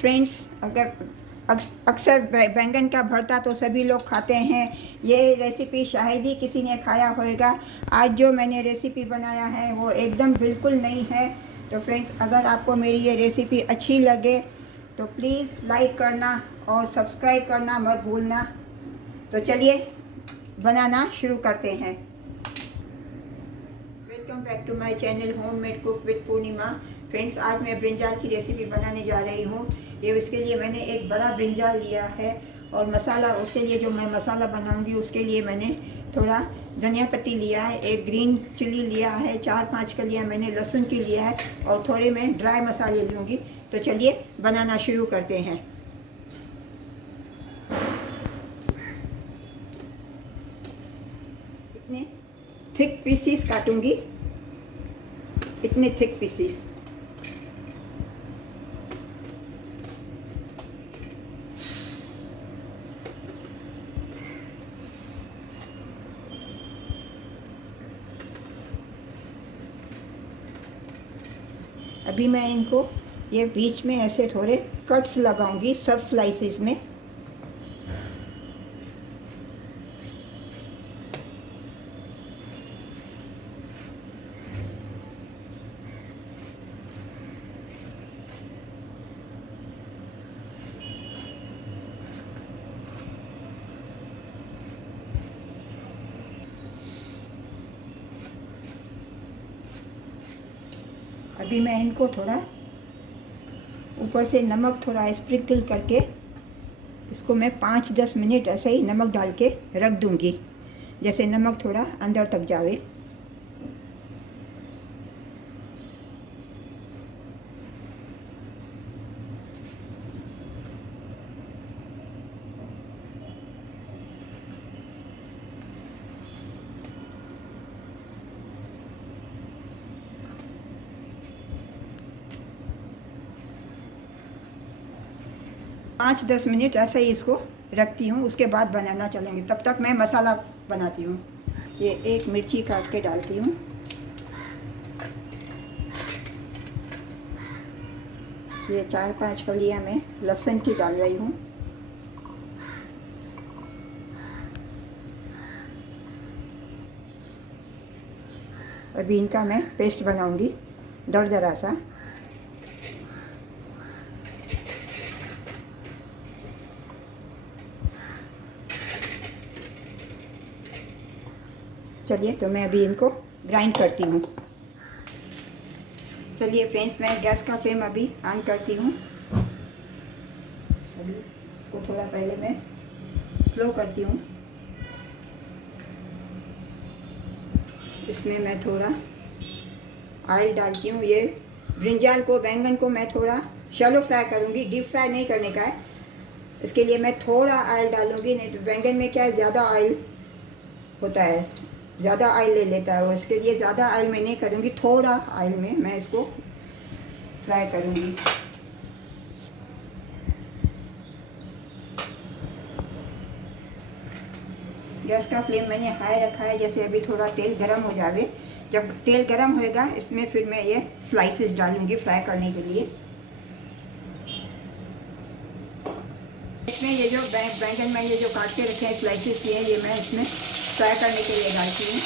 Friends, अक्सर बैंगन का भरता तो सभी लोग खाते हैं। ये रेसिपी शायद ही किसी ने खाया होगा। आज जो मैंने रेसिपी बनाया है वो एकदम बिल्कुल नई है। तो फ्रेंड्स, अगर आपको मेरी ये रेसिपी अच्छी लगे तो प्लीज़ लाइक करना और सब्सक्राइब करना मत भूलना। तो चलिए बनाना शुरू करते हैं। Welcome back to my channel homemade cook with Purnima. Friends, आज मैं ब्रिंजाल की रेसिपी बनाने जा रही हूँ। ये इसके लिए मैंने एक बड़ा ब्रिंजाल लिया है और मसाला, उसके लिए जो मैं मसाला बनाऊंगी उसके लिए मैंने थोड़ा धनिया पत्ती लिया है, एक ग्रीन चिली लिया है, 4-5 कलियाँ मैंने लहसुन की लिया है और थोड़े मैं ड्राई मसाले लूँगी। तो चलिए बनाना शुरू करते हैं। इतने थिक पीसीस काटूंगी, इतने थिक पीसीस। अभी मैं इनको ये बीच में ऐसे थोड़े कट्स लगाऊंगी सब स्लाइसिस में। अभी मैं इनको थोड़ा ऊपर से नमक थोड़ा स्प्रिंकल करके इसको मैं 5-10 मिनट ऐसे ही नमक डाल के रख दूंगी, जैसे नमक थोड़ा अंदर तक जावे। पाँच 10 मिनट ऐसे ही इसको रखती हूँ, उसके बाद बनाना चलेंगे। तब तक मैं मसाला बनाती हूँ। ये एक मिर्ची काट के डालती हूँ, ये 4-5 कलियाँ मैं लहसुन की डाल रही हूँ। अभी इनका मैं पेस्ट बनाऊंगी दरदरा सा। चलिए, तो मैं अभी इनको ग्राइंड करती हूँ। चलिए फ्रेंड्स, मैं गैस का फ्लेम अभी ऑन करती हूँ। अभी इसको थोड़ा पहले मैं स्लो करती हूँ। इसमें मैं थोड़ा ऑयल डालती हूँ। ये ब्रिंजाल को, बैंगन को मैं थोड़ा शैलो फ्राई करूँगी, डीप फ्राई नहीं करने का है। इसके लिए मैं थोड़ा ऑयल डालूँगी, नहीं तो बैंगन में क्या है, ज़्यादा ऑयल होता है, ज़्यादा ऑयल ले लेता है वो। इसके लिए ज़्यादा ऑयल मैं नहीं करूँगी, थोड़ा ऑयल में मैं इसको फ्राई करूँगी। गैस का फ्लेम मैंने हाई रखा है। जैसे अभी थोड़ा तेल गरम हो जावे, जब तेल गरम होएगा इसमें फिर मैं ये स्लाइसेस डालूँगी फ्राई करने के लिए। इसमें ये जो बैंगन मैंने जो काट के रखे हैं, स्लाइसेस किए हैं, ये मैं इसमें फ्राई करने के लिए डालती हूँ।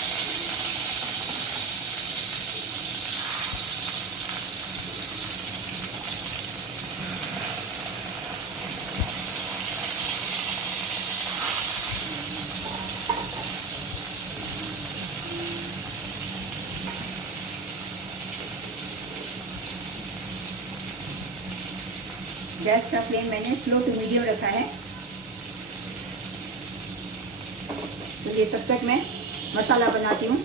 गैस का फ्लेम मैंने स्लो टू मीडियम रखा है। तो ये तब तक मैं मसाला बनाती हूँ।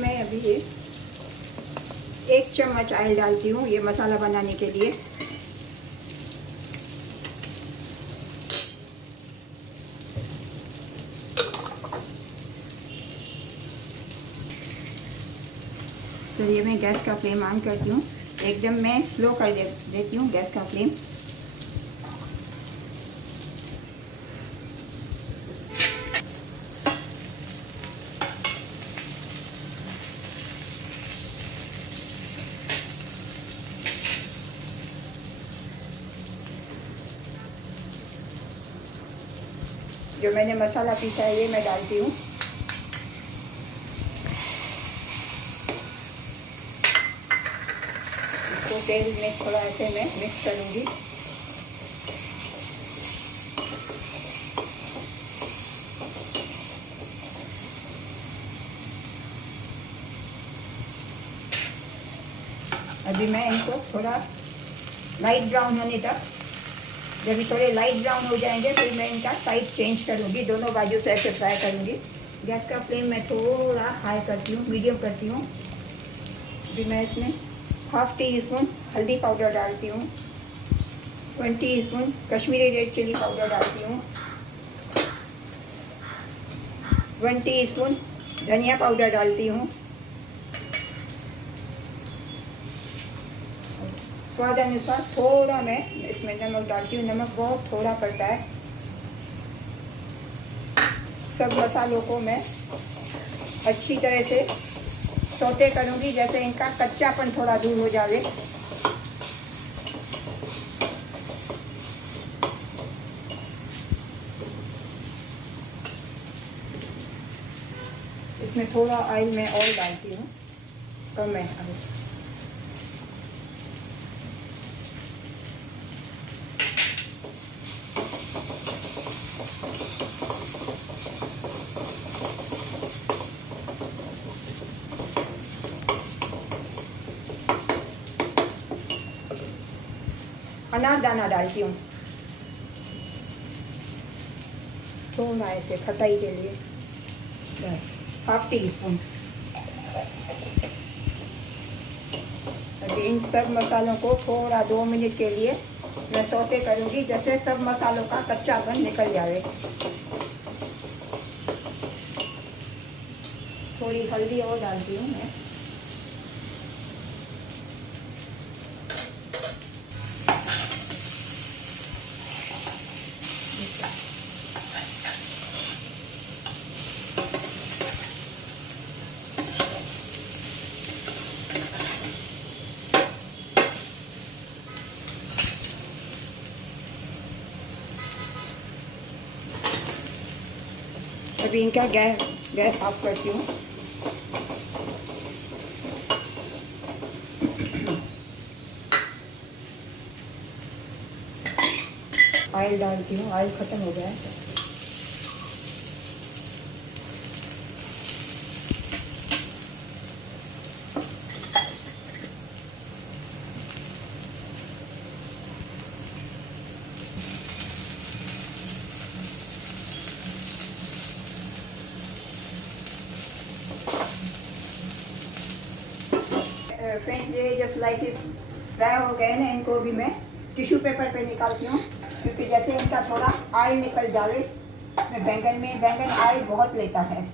मैं अभी ये 1 चम्मच ऑयल डालती हूँ ये मसाला बनाने के लिए। तो ये मैं गैस का फ्लेम ऑन करती हूँ, एकदम मैं स्लो कर देती हूँ गैस का फ्लेम। जो मैंने मसाला पीसा है ये मैं डालती हूँ। इसको तेल में थोड़ा ऐसे मैं मिक्स करूँगी। अभी मैं इनको थोड़ा लाइट ब्राउन होने तक, जब ये थोड़े लाइट ब्राउन हो जाएंगे फिर मैं इनका साइड चेंज करूँगी, दोनों बाजू से ऐसे फ्राई करूँगी। गैस का फ्लेम मैं थोड़ा हाई करती हूँ, मीडियम करती हूँ। अभी मैं इसमें हाफ टी स्पून हल्दी पाउडर डालती हूँ, 1 teaspoon Kashmiri red chili powder डालती हूँ, 1 टीस्पून धनिया पाउडर डालती हूँ, स्वाद अनुसार थोड़ा मैं इसमें नमक डालती हूँ। नमक बहुत थोड़ा पड़ता है। सब मसालों को मैं अच्छी तरह से सौते करूँगी, जैसे इनका कच्चापन थोड़ा दूर हो जाए। इसमें थोड़ा ऑयल मैं और डालती हूँ, कम है अभी। अनारदाना डालती हूँ थोड़ा ऐसे खटाई के लिए, बस हाफ टी स्पून। अभी इन सब मसालों को थोड़ा 2 मिनट के लिए मैं सौते करूँगी, जैसे सब मसालों का कच्चापन निकल जाए। थोड़ी हल्दी और डालती हूँ मैं। अभी इनका गैस ऑफ करती हूँ। ऑयल डालती हूँ, ऑयल ख़त्म हो गया है। फ्रेंड्स, ये जो स्लाइसेस फ्राई हो गए ना, इनको भी मैं टिश्यू पेपर पे निकालती हूँ, क्योंकि जैसे इनका थोड़ा ऑयल निकल जावे। बैंगन ऑयल बहुत लेता है।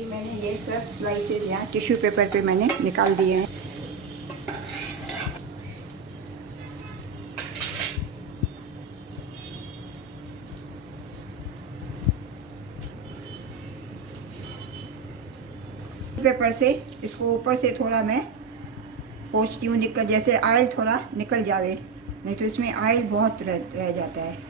मैंने ये सब स्लाइसेस यहाँ टिश्यू पेपर पे मैंने निकाल दिए हैं। पेपर से इसको ऊपर से थोड़ा मैं पोंछती हूँ, निकल जैसे ऑयल थोड़ा निकल जावे, नहीं तो इसमें ऑयल बहुत रह जाता है।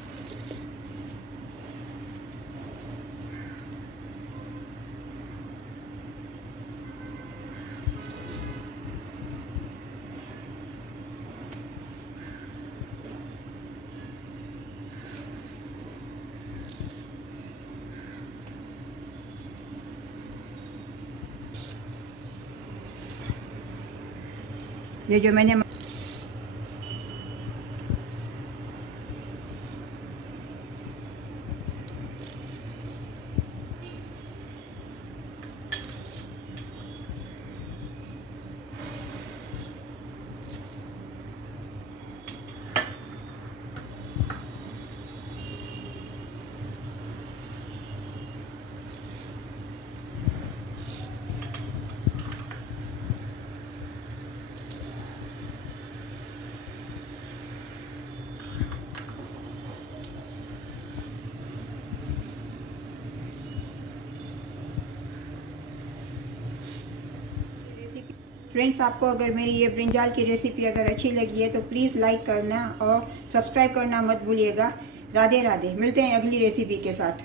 ये जो मैंने फ्रेंड्स, आपको अगर मेरी ये ब्रिंजाल की रेसिपी अगर अच्छी लगी है तो प्लीज़ लाइक करना और सब्सक्राइब करना मत भूलिएगा। राधे राधे, मिलते हैं अगली रेसिपी के साथ।